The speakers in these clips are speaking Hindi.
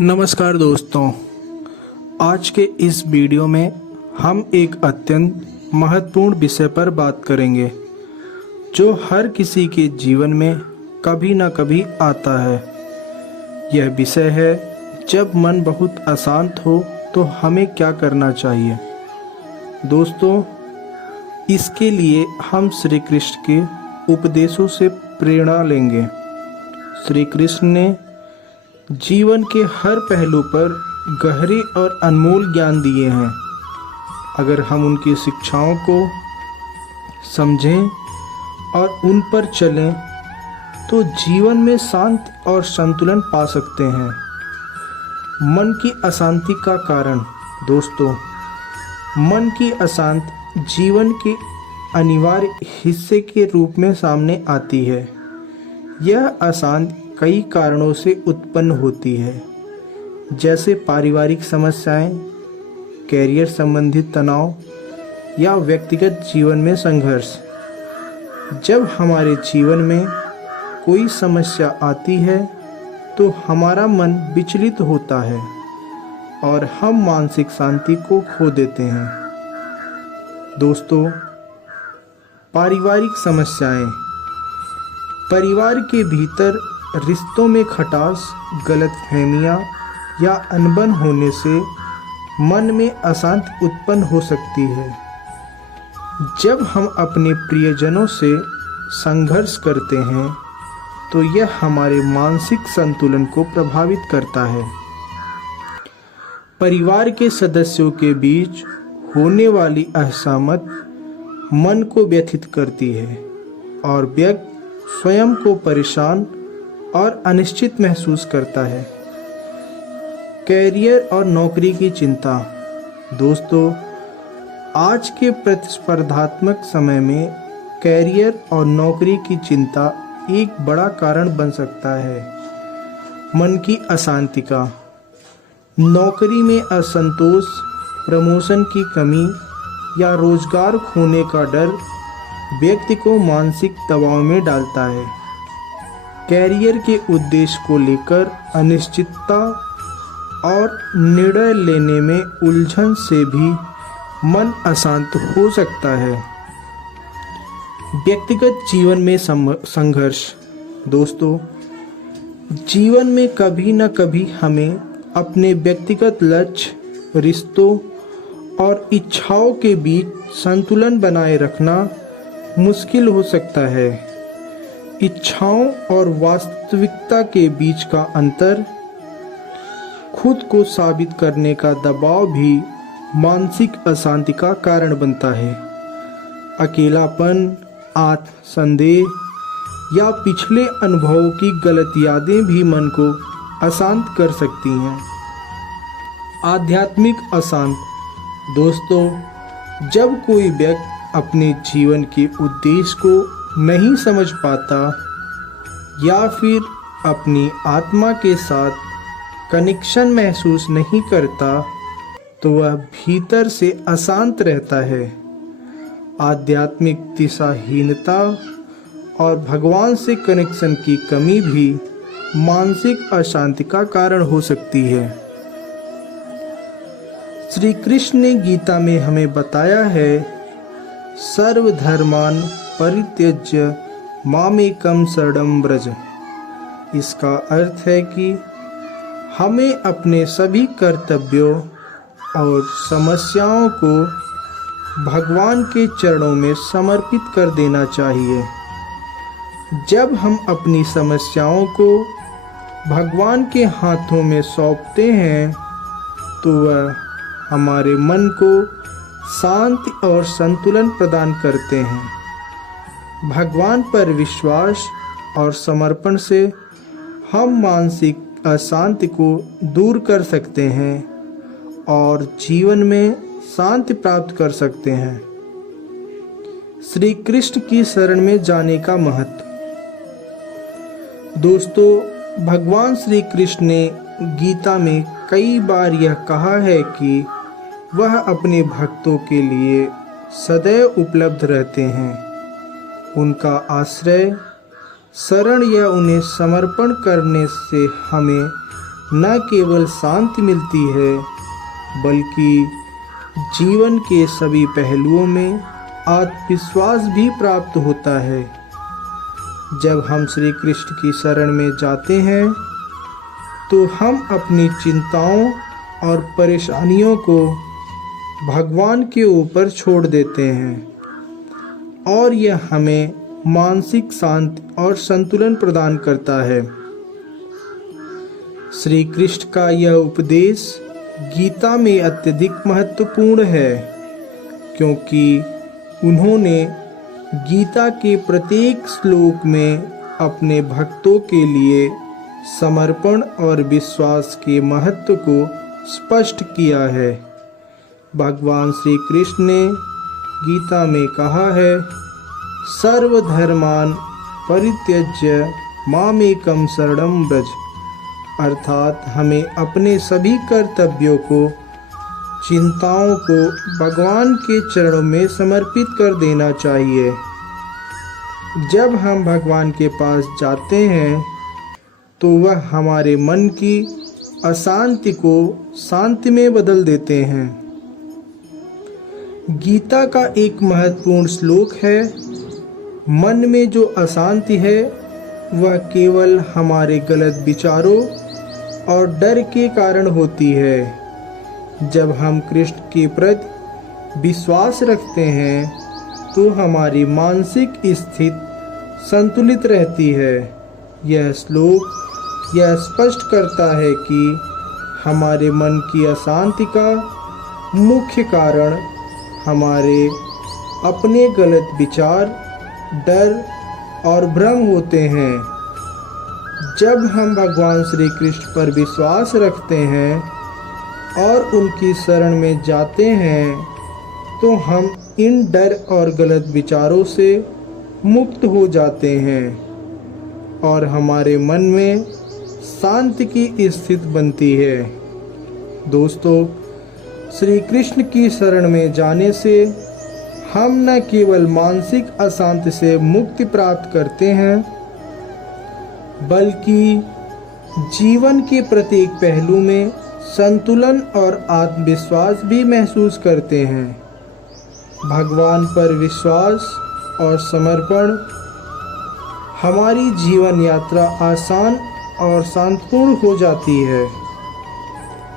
नमस्कार दोस्तों, आज के इस वीडियो में हम एक अत्यंत महत्वपूर्ण विषय पर बात करेंगे जो हर किसी के जीवन में कभी ना कभी आता है। यह विषय है, जब मन बहुत अशांत हो तो हमें क्या करना चाहिए। दोस्तों, इसके लिए हम श्री कृष्ण के उपदेशों से प्रेरणा लेंगे। श्री कृष्ण ने जीवन के हर पहलू पर गहरे और अनमोल ज्ञान दिए हैं। अगर हम उनकी शिक्षाओं को समझें और उन पर चलें तो जीवन में शांति और संतुलन पा सकते हैं। मन की अशांति का कारण। दोस्तों, मन की अशांति जीवन के अनिवार्य हिस्से के रूप में सामने आती है। यह अशांति कई कारणों से उत्पन्न होती है, जैसे पारिवारिक समस्याएं, कैरियर संबंधित तनाव या व्यक्तिगत जीवन में संघर्ष। जब हमारे जीवन में कोई समस्या आती है तो हमारा मन विचलित होता है और हम मानसिक शांति को खो देते हैं। दोस्तों, पारिवारिक समस्याएं। परिवार के भीतर रिश्तों में खटास, गलतफहमियां या अनबन होने से मन में अशांति उत्पन्न हो सकती है। जब हम अपने प्रियजनों से संघर्ष करते हैं तो यह हमारे मानसिक संतुलन को प्रभावित करता है। परिवार के सदस्यों के बीच होने वाली असहमति मन को व्यथित करती है और व्यक्ति स्वयं को परेशान और अनिश्चित महसूस करता है। कैरियर और नौकरी की चिंता। दोस्तों, आज के प्रतिस्पर्धात्मक समय में कैरियर और नौकरी की चिंता एक बड़ा कारण बन सकता है। मन की अशांति का। नौकरी में असंतोष, प्रमोशन की कमी या रोजगार खोने का डर व्यक्ति को मानसिक दबाव में डालता है। कैरियर के उद्देश्य को लेकर अनिश्चितता और निर्णय लेने में उलझन से भी मन अशांत हो सकता है। व्यक्तिगत जीवन में संघर्ष। दोस्तों, जीवन में कभी न कभी हमें अपने व्यक्तिगत लक्ष्य, रिश्तों और इच्छाओं के बीच संतुलन बनाए रखना मुश्किल हो सकता है। इच्छाओं और वास्तविकता के बीच का अंतर, खुद को साबित करने का दबाव भी मानसिक अशांति का कारण बनता है। अकेलापन, आत्मसंदेह या पिछले अनुभवों की गलत यादें भी मन को अशांत कर सकती हैं। आध्यात्मिक अशांति। दोस्तों, जब कोई व्यक्ति अपने जीवन के उद्देश्य को नहीं समझ पाता या फिर अपनी आत्मा के साथ कनेक्शन महसूस नहीं करता तो वह भीतर से अशांत रहता है। आध्यात्मिक दिशाहीनता और भगवान से कनेक्शन की कमी भी मानसिक अशांति का कारण हो सकती है। श्री कृष्ण ने गीता में हमें बताया है, सर्वधर्मान परित्यज्य मामेकं शरणं व्रज। इसका अर्थ है कि हमें अपने सभी कर्तव्यों और समस्याओं को भगवान के चरणों में समर्पित कर देना चाहिए। जब हम अपनी समस्याओं को भगवान के हाथों में सौंपते हैं तो वह हमारे मन को शांति और संतुलन प्रदान करते हैं। भगवान पर विश्वास और समर्पण से हम मानसिक अशांति को दूर कर सकते हैं और जीवन में शांति प्राप्त कर सकते हैं। श्री कृष्ण की शरण में जाने का महत्व। दोस्तों, भगवान श्री कृष्ण ने गीता में कई बार यह कहा है कि वह अपने भक्तों के लिए सदैव उपलब्ध रहते हैं। उनका आश्रय, शरण या उन्हें समर्पण करने से हमें न केवल शांति मिलती है बल्कि जीवन के सभी पहलुओं में आत्मविश्वास भी प्राप्त होता है। जब हम श्री कृष्ण की शरण में जाते हैं तो हम अपनी चिंताओं और परेशानियों को भगवान के ऊपर छोड़ देते हैं और यह हमें मानसिक शांति और संतुलन प्रदान करता है। श्री कृष्ण का यह उपदेश गीता में अत्यधिक महत्वपूर्ण है, क्योंकि उन्होंने गीता के प्रत्येक श्लोक में अपने भक्तों के लिए समर्पण और विश्वास के महत्व को स्पष्ट किया है। भगवान श्री कृष्ण ने गीता में कहा है, सर्वधर्मान परित्यज्य मामेकं शरणं व्रज, अर्थात हमें अपने सभी कर्तव्यों को, चिंताओं को भगवान के चरणों में समर्पित कर देना चाहिए। जब हम भगवान के पास जाते हैं तो वह हमारे मन की अशांति को शांति में बदल देते हैं। गीता का एक महत्वपूर्ण श्लोक है, मन में जो अशांति है वह केवल हमारे गलत विचारों और डर के कारण होती है। जब हम कृष्ण के प्रति विश्वास रखते हैं तो हमारी मानसिक स्थिति संतुलित रहती है। यह श्लोक यह स्पष्ट करता है कि हमारे मन की अशांति का मुख्य कारण हमारे अपने गलत विचार, डर और भ्रम होते हैं। जब हम भगवान श्री कृष्ण पर विश्वास रखते हैं और उनकी शरण में जाते हैं तो हम इन डर और गलत विचारों से मुक्त हो जाते हैं और हमारे मन में शांति की स्थिति बनती है। दोस्तों, श्री कृष्ण की शरण में जाने से हम न केवल मानसिक अशांति से मुक्ति प्राप्त करते हैं बल्कि जीवन के प्रत्येक पहलू में संतुलन और आत्मविश्वास भी महसूस करते हैं। भगवान पर विश्वास और समर्पण हमारी जीवन यात्रा आसान और शांतिपूर्ण हो जाती है।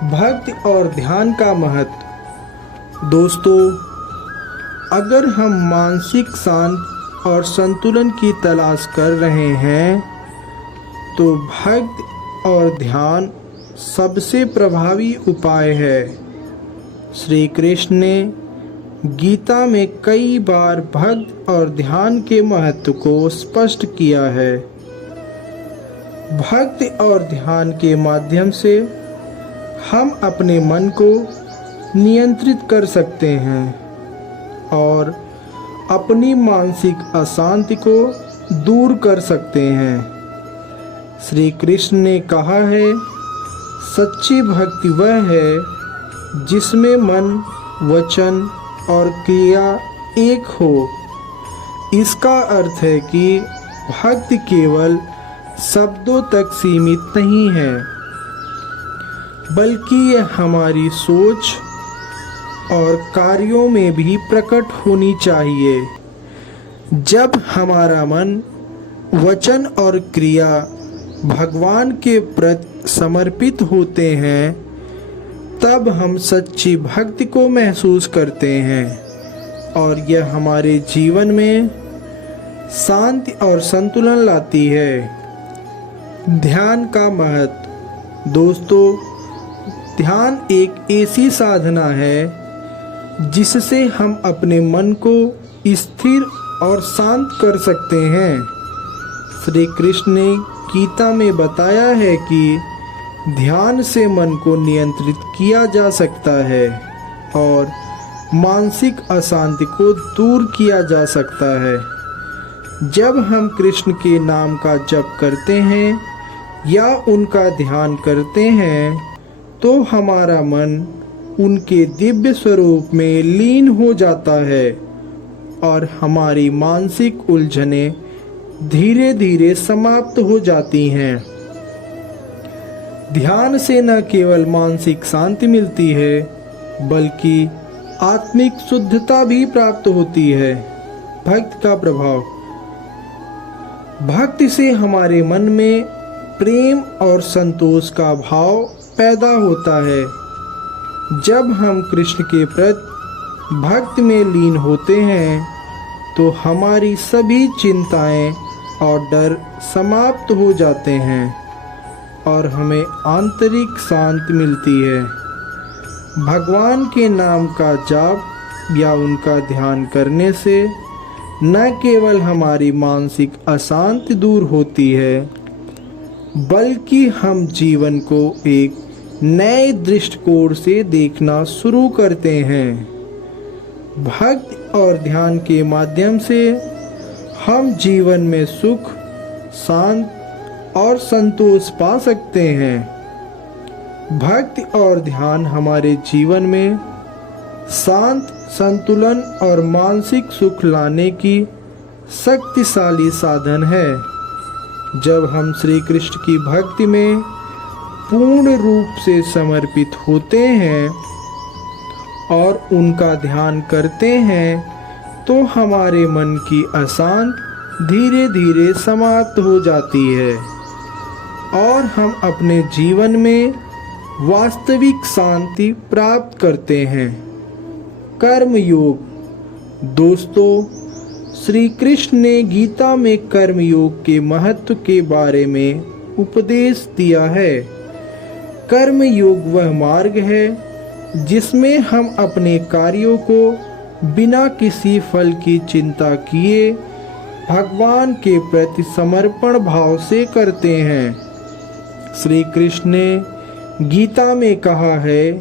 भक्ति और ध्यान का महत्व। दोस्तों, अगर हम मानसिक शांति और संतुलन की तलाश कर रहे हैं तो भक्ति और ध्यान सबसे प्रभावी उपाय है। श्री कृष्ण ने गीता में कई बार भक्ति और ध्यान के महत्व को स्पष्ट किया है। भक्ति और ध्यान के माध्यम से हम अपने मन को नियंत्रित कर सकते हैं और अपनी मानसिक अशांति को दूर कर सकते हैं। श्री कृष्ण ने कहा है, सच्ची भक्ति वह है जिसमें मन, वचन और क्रिया एक हो। इसका अर्थ है कि भक्ति केवल शब्दों तक सीमित नहीं है बल्कि यह हमारी सोच और कार्यों में भी प्रकट होनी चाहिए। जब हमारा मन, वचन और क्रिया भगवान के प्रति समर्पित होते हैं तब हम सच्ची भक्ति को महसूस करते हैं और यह हमारे जीवन में शांति और संतुलन लाती है। ध्यान का महत्व। दोस्तों, ध्यान एक ऐसी साधना है जिससे हम अपने मन को स्थिर और शांत कर सकते हैं। श्री कृष्ण ने गीता में बताया है कि ध्यान से मन को नियंत्रित किया जा सकता है और मानसिक अशांति को दूर किया जा सकता है। जब हम कृष्ण के नाम का जप करते हैं या उनका ध्यान करते हैं तो हमारा मन उनके दिव्य स्वरूप में लीन हो जाता है और हमारी मानसिक उलझनें धीरे धीरे समाप्त हो जाती हैं। ध्यान से न केवल मानसिक शांति मिलती है बल्कि आत्मिक शुद्धता भी प्राप्त होती है। भक्ति का प्रभाव। भक्ति से हमारे मन में प्रेम और संतोष का भाव पैदा होता है। जब हम कृष्ण के प्रति भक्ति में लीन होते हैं तो हमारी सभी चिंताएं और डर समाप्त हो जाते हैं और हमें आंतरिक शांति मिलती है। भगवान के नाम का जाप या उनका ध्यान करने से न केवल हमारी मानसिक अशांति दूर होती है बल्कि हम जीवन को एक नए दृष्टिकोण से देखना शुरू करते हैं। भक्ति और ध्यान के माध्यम से हम जीवन में सुख, शांति और संतोष पा सकते हैं। भक्ति और ध्यान हमारे जीवन में शांत, संतुलन और मानसिक सुख लाने की शक्तिशाली साधन है। जब हम श्री कृष्ण की भक्ति में पूर्ण रूप से समर्पित होते हैं और उनका ध्यान करते हैं तो हमारे मन की अशांति धीरे धीरे समाप्त हो जाती है और हम अपने जीवन में वास्तविक शांति प्राप्त करते हैं। कर्म योग। दोस्तों, श्री कृष्ण ने गीता में कर्म योग के महत्व के बारे में उपदेश दिया है। कर्म योग वह मार्ग है जिसमें हम अपने कार्यों को बिना किसी फल की चिंता किए भगवान के प्रति समर्पण भाव से करते हैं। श्री कृष्ण ने गीता में कहा है,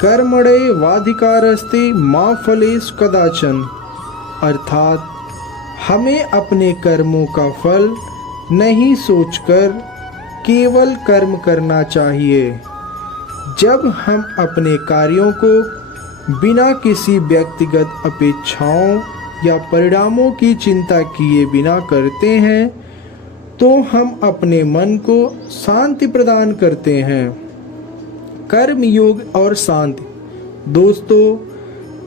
कर्मणे वाधिकारस्ते मा फलेषु कदाचन, अर्थात हमें अपने कर्मों का फल नहीं सोचकर केवल कर्म करना चाहिए। जब हम अपने कार्यों को बिना किसी व्यक्तिगत अपेक्षाओं या परिणामों की चिंता किए बिना करते हैं तो हम अपने मन को शांति प्रदान करते हैं। कर्म योग और शांति। दोस्तों,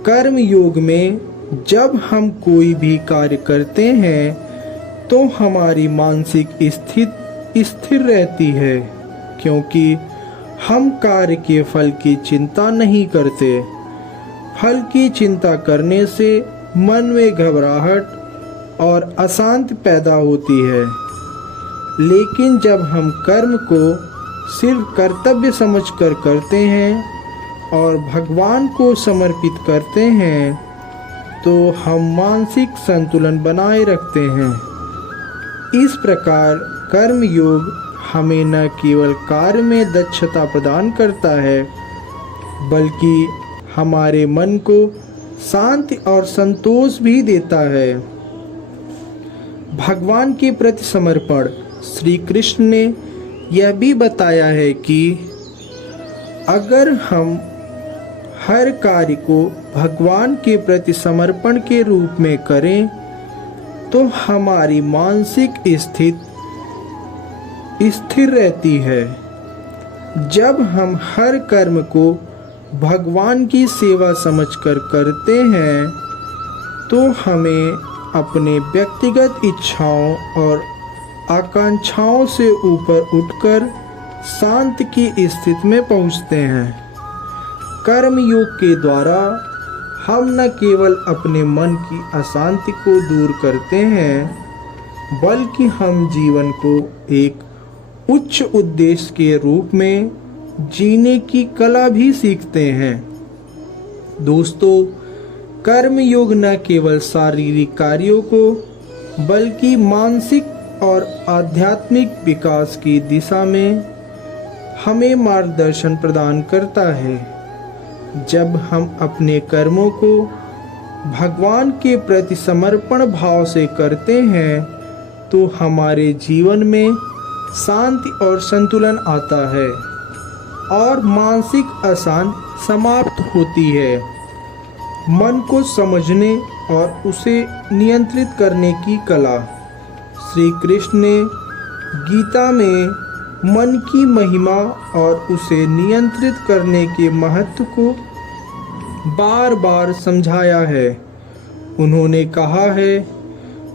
कर्म योग में जब हम कोई भी कार्य करते हैं तो हमारी मानसिक स्थिति स्थिर रहती है क्योंकि हम कार्य के फल की चिंता नहीं करते। फल की चिंता करने से मन में घबराहट और अशांति पैदा होती है, लेकिन जब हम कर्म को सिर्फ कर्तव्य समझकर करते हैं और भगवान को समर्पित करते हैं तो हम मानसिक संतुलन बनाए रखते हैं। इस प्रकार कर्म योग हमें न केवल कार्य में दक्षता प्रदान करता है बल्कि हमारे मन को शांति और संतोष भी देता है। भगवान के प्रति समर्पण। श्री कृष्ण ने यह भी बताया है कि अगर हम हर कार्य को भगवान के प्रति समर्पण के रूप में करें तो हमारी मानसिक स्थिति स्थिर रहती है। जब हम हर कर्म को भगवान की सेवा समझकर करते हैं तो हमें अपने व्यक्तिगत इच्छाओं और आकांक्षाओं से ऊपर उठकर शांति की स्थिति में पहुंचते हैं। कर्म योग के द्वारा हम न केवल अपने मन की अशांति को दूर करते हैं बल्कि हम जीवन को एक उच्च उद्देश्य के रूप में जीने की कला भी सीखते हैं। दोस्तों, कर्म योग न केवल शारीरिक कार्यों को बल्कि मानसिक और आध्यात्मिक विकास की दिशा में हमें मार्गदर्शन प्रदान करता है। जब हम अपने कर्मों को भगवान के प्रति समर्पण भाव से करते हैं तो हमारे जीवन में शांति और संतुलन आता है और मानसिक अशांति समाप्त होती है। मन को समझने और उसे नियंत्रित करने की कला। श्री कृष्ण ने गीता में मन की महिमा और उसे नियंत्रित करने के महत्व को बार बार समझाया है। उन्होंने कहा है,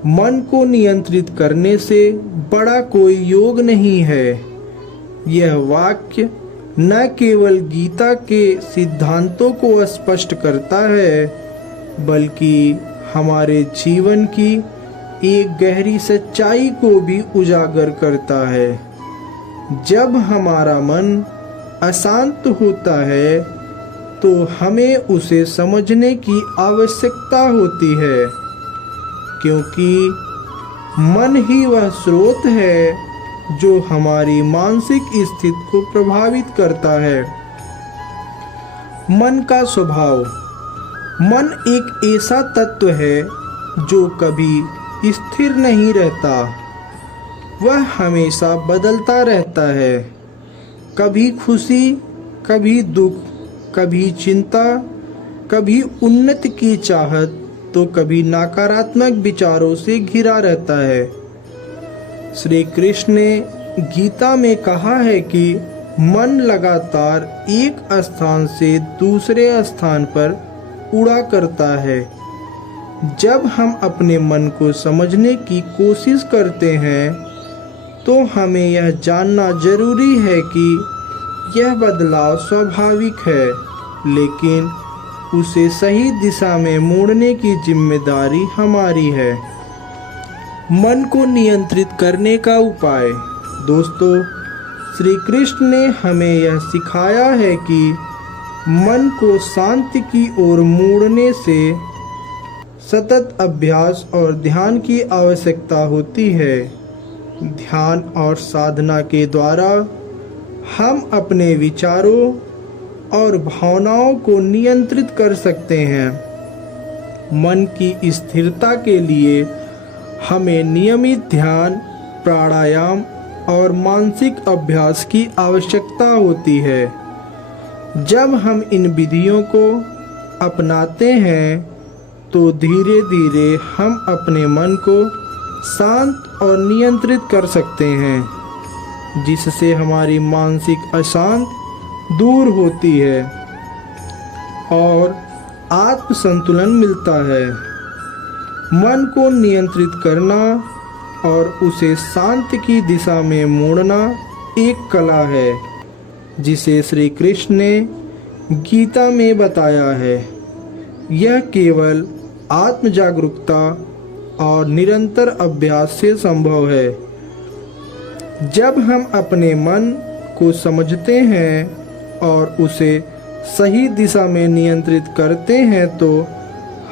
मन को नियंत्रित करने से बड़ा कोई योग नहीं है। यह वाक्य न केवल गीता के सिद्धांतों को स्पष्ट करता है, बल्कि हमारे जीवन की एक गहरी सच्चाई को भी उजागर करता है। जब हमारा मन अशांत होता है तो हमें उसे समझने की आवश्यकता होती है, क्योंकि मन ही वह स्रोत है जो हमारी मानसिक स्थिति को प्रभावित करता है। मन का स्वभाव। मन एक ऐसा तत्व है जो कभी स्थिर नहीं रहता। वह हमेशा बदलता रहता है, कभी खुशी, कभी दुख, कभी चिंता, कभी उन्नति की चाहत, तो कभी नकारात्मक विचारों से घिरा रहता है। श्री कृष्ण ने गीता में कहा है कि मन लगातार एक स्थान से दूसरे स्थान पर उड़ा करता है। जब हम अपने मन को समझने की कोशिश करते हैं तो हमें यह जानना जरूरी है कि यह बदलाव स्वाभाविक है, लेकिन उसे सही दिशा में मोड़ने की जिम्मेदारी हमारी है। मन को नियंत्रित करने का उपाय। दोस्तों, श्री कृष्ण ने हमें यह सिखाया है कि मन को शांति की ओर मोड़ने से सतत अभ्यास और ध्यान की आवश्यकता होती है। ध्यान और साधना के द्वारा हम अपने विचारों और भावनाओं को नियंत्रित कर सकते हैं। मन की स्थिरता के लिए हमें नियमित ध्यान, प्राणायाम और मानसिक अभ्यास की आवश्यकता होती है। जब हम इन विधियों को अपनाते हैं तो धीरे धीरे हम अपने मन को शांत और नियंत्रित कर सकते हैं, जिससे हमारी मानसिक अशांति दूर होती है और आत्म संतुलन मिलता है। मन को नियंत्रित करना और उसे शांति की दिशा में मोड़ना एक कला है, जिसे श्री कृष्ण ने गीता में बताया है। यह केवल आत्म जागरूकता और निरंतर अभ्यास से संभव है। जब हम अपने मन को समझते हैं और उसे सही दिशा में नियंत्रित करते हैं तो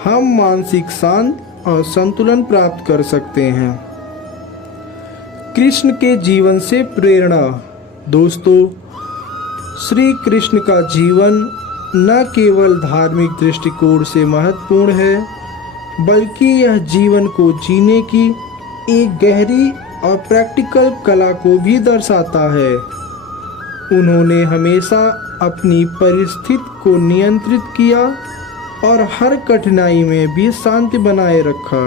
हम मानसिक शांति और संतुलन प्राप्त कर सकते हैं। कृष्ण के जीवन से प्रेरणा। दोस्तों, श्री कृष्ण का जीवन न केवल धार्मिक दृष्टिकोण से महत्वपूर्ण है, बल्कि यह जीवन को जीने की एक गहरी और प्रैक्टिकल कला को भी दर्शाता है। उन्होंने हमेशा अपनी परिस्थिति को नियंत्रित किया और हर कठिनाई में भी शांति बनाए रखा।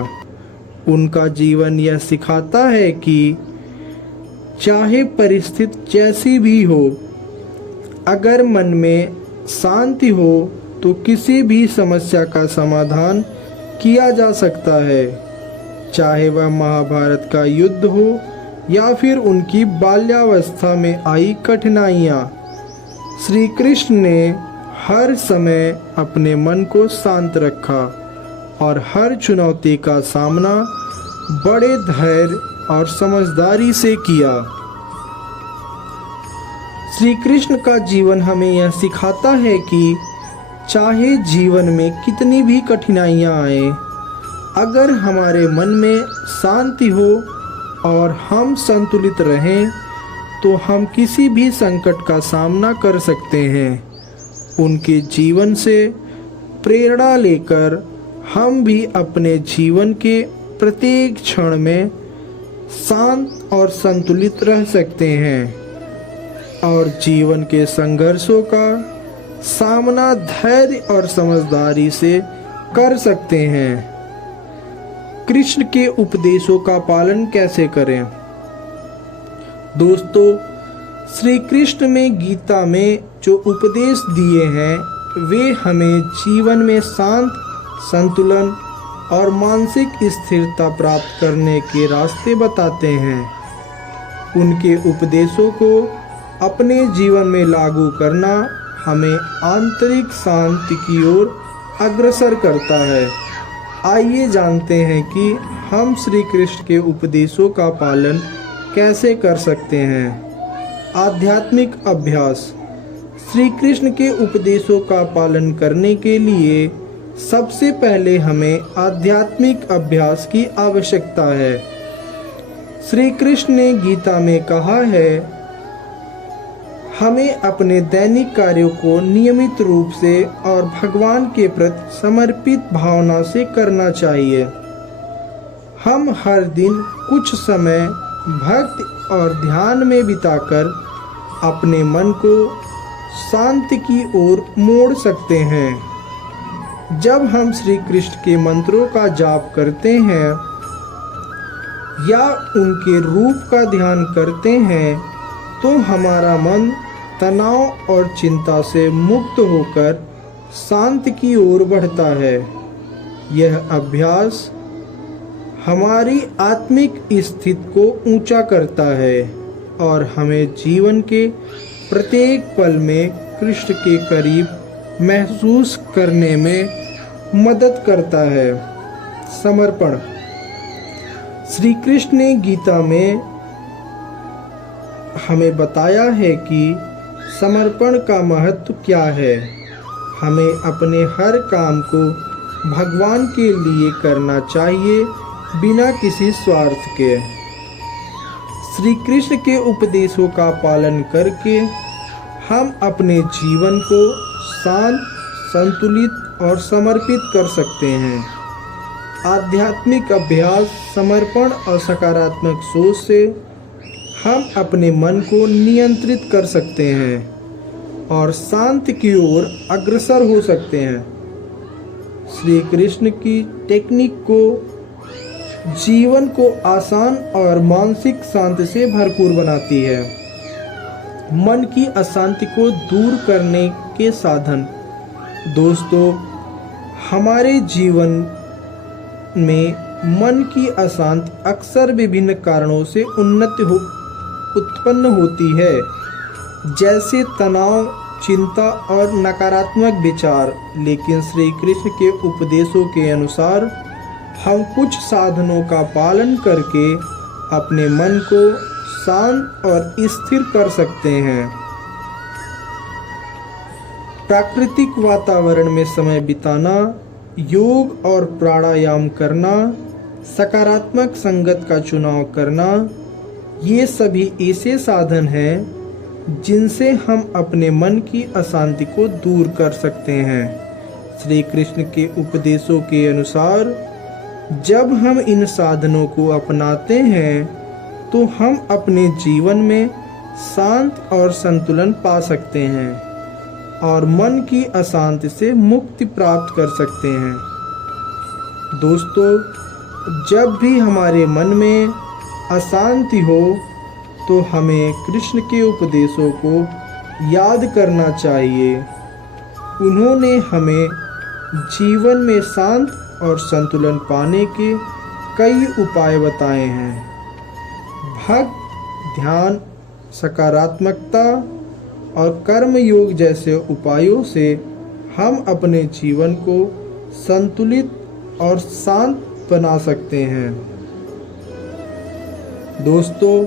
उनका जीवन यह सिखाता है कि चाहे परिस्थिति जैसी भी हो, अगर मन में शांति हो तो किसी भी समस्या का समाधान किया जा सकता है, चाहे वह महाभारत का युद्ध हो या फिर उनकी बाल्यावस्था में आई कठिनाइयाँ। श्री कृष्ण ने हर समय अपने मन को शांत रखा और हर चुनौती का सामना बड़े धैर्य और समझदारी से किया। श्री कृष्ण का जीवन हमें यह सिखाता है कि चाहे जीवन में कितनी भी कठिनाइयाँ आए, अगर हमारे मन में शांति हो और हम संतुलित रहें तो हम किसी भी संकट का सामना कर सकते हैं। उनके जीवन से प्रेरणा लेकर हम भी अपने जीवन के प्रत्येक क्षण में शांत और संतुलित रह सकते हैं और जीवन के संघर्षों का सामना धैर्य और समझदारी से कर सकते हैं। कृष्ण के उपदेशों का पालन कैसे करें? दोस्तों, श्री कृष्ण में गीता में जो उपदेश दिए हैं वे हमें जीवन में शांत, संतुलन और मानसिक स्थिरता प्राप्त करने के रास्ते बताते हैं। उनके उपदेशों को अपने जीवन में लागू करना हमें आंतरिक शांति की ओर अग्रसर करता है। आइए जानते हैं कि हम श्री कृष्ण के उपदेशों का पालन कैसे कर सकते हैं। आध्यात्मिक अभ्यास। श्री कृष्ण के उपदेशों का पालन करने के लिए सबसे पहले हमें आध्यात्मिक अभ्यास की आवश्यकता है। श्री कृष्ण ने गीता में कहा है, हमें अपने दैनिक कार्यों को नियमित रूप से और भगवान के प्रति समर्पित भावना से करना चाहिए। हम हर दिन कुछ समय भक्ति और ध्यान में बिताकर अपने मन को शांति की ओर मोड़ सकते हैं। जब हम श्री कृष्ण के मंत्रों का जाप करते हैं या उनके रूप का ध्यान करते हैं तो हमारा मन तनाव और चिंता से मुक्त होकर शांति की ओर बढ़ता है। यह अभ्यास हमारी आत्मिक स्थिति को ऊंचा करता है और हमें जीवन के प्रत्येक पल में कृष्ण के करीब महसूस करने में मदद करता है। समर्पण। श्री कृष्ण ने गीता में हमें बताया है कि समर्पण का महत्व क्या है। हमें अपने हर काम को भगवान के लिए करना चाहिए, बिना किसी स्वार्थ के। श्री कृष्ण के उपदेशों का पालन करके हम अपने जीवन को शांत, संतुलित और समर्पित कर सकते हैं। आध्यात्मिक अभ्यास, समर्पण और सकारात्मक सोच से हम अपने मन को नियंत्रित कर सकते हैं और शांति की ओर अग्रसर हो सकते हैं। श्री कृष्ण की टेक्निक को जीवन को आसान और मानसिक शांति से भरपूर बनाती है। मन की अशांति को दूर करने के साधन। दोस्तों, हमारे जीवन में मन की अशांति अक्सर विभिन्न कारणों से उत्पन्न होती है, जैसे तनाव, चिंता और नकारात्मक विचार। लेकिन श्री कृष्ण के उपदेशों के अनुसार हम कुछ साधनों का पालन करके अपने मन को शांत और स्थिर कर सकते हैं। प्राकृतिक वातावरण में समय बिताना, योग और प्राणायाम करना, सकारात्मक संगत का चुनाव करना, ये सभी ऐसे साधन हैं जिनसे हम अपने मन की अशांति को दूर कर सकते हैं। श्री कृष्ण के उपदेशों के अनुसार जब हम इन साधनों को अपनाते हैं तो हम अपने जीवन में शांत और संतुलन पा सकते हैं और मन की अशांति से मुक्ति प्राप्त कर सकते हैं। दोस्तों, जब भी हमारे मन में अशांति हो तो हमें कृष्ण के उपदेशों को याद करना चाहिए। उन्होंने हमें जीवन में शांत और संतुलन पाने के कई उपाय बताए हैं। भक्ति, ध्यान, सकारात्मकता और कर्म योग जैसे उपायों से हम अपने जीवन को संतुलित और शांत बना सकते हैं। दोस्तों,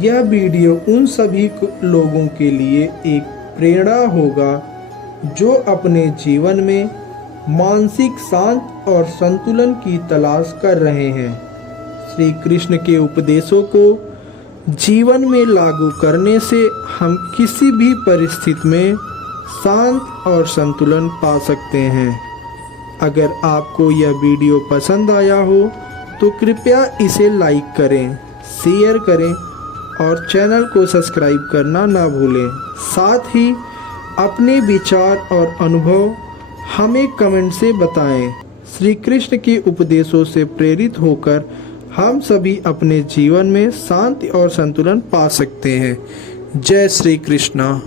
यह वीडियो उन सभी लोगों के लिए एक प्रेरणा होगा जो अपने जीवन में मानसिक शांत और संतुलन की तलाश कर रहे हैं। श्री कृष्ण के उपदेशों को जीवन में लागू करने से हम किसी भी परिस्थिति में शांत और संतुलन पा सकते हैं। अगर आपको यह वीडियो पसंद आया हो तो कृपया इसे लाइक करें, शेयर करें और चैनल को सब्सक्राइब करना ना भूलें। साथ ही अपने विचार और अनुभव हमें कमेंट से बताएं। श्री कृष्ण के उपदेशों से प्रेरित होकर हम सभी अपने जीवन में शांति और संतुलन पा सकते हैं। जय श्री कृष्ण।